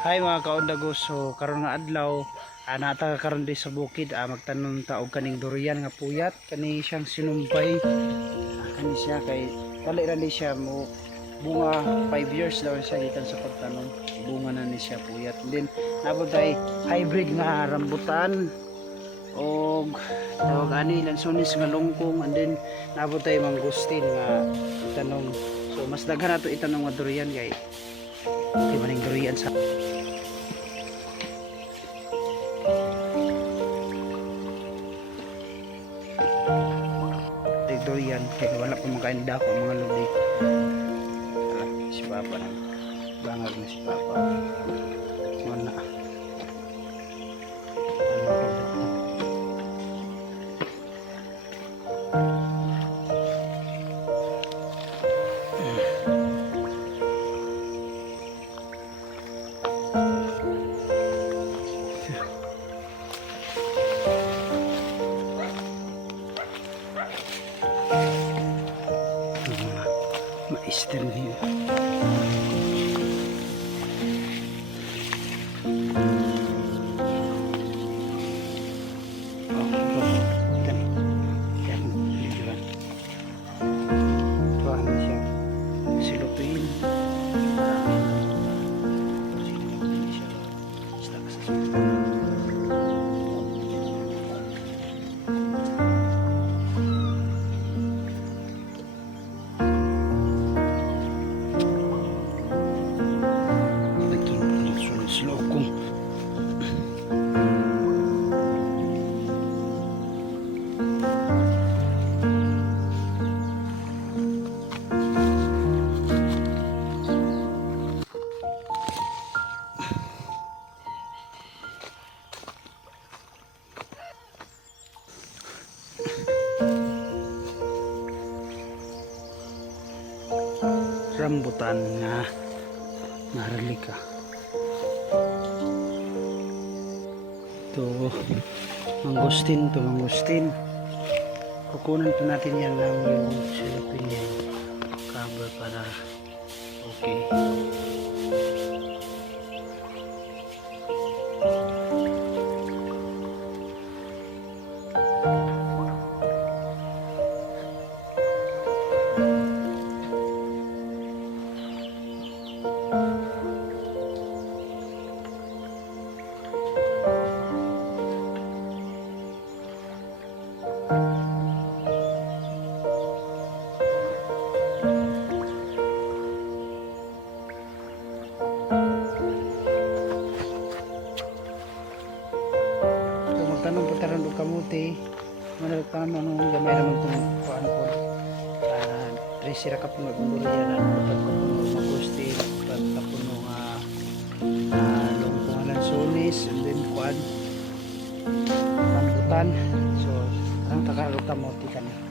Hi mga kaundago, so karon nga adlaw nata karon di sa bukid magtanom ta og kaning durian nga puyat kani siyang sinumpay. Kani siya kay dali ra ni siya mo bunga 5 years daw siya gikan sa pagtanom, bunga na ni siya puyat. And then nabot ay hybrid nga rambutan og tawag ani lansones nga lungkong, and then nabot ay mangustin nga itanong. So mas daghan nato itanong nga durian kay di maning durian sa durian kaya wala pa makain dako mga lodi. Si Papa na bangag na si Papa wala maister niyo. Rambutan nga maharlika to mangustin kukunan pa natin yan lang yung silipin niya cover para okay. Tanong po taron og kamuti managtanong anong gamay naman kung paano ko tresira ka po magulay yan dapat ko po magustin pagtapuno nga lungkong lansones, and then kuan rambutan. So anong takarog kamuti ka na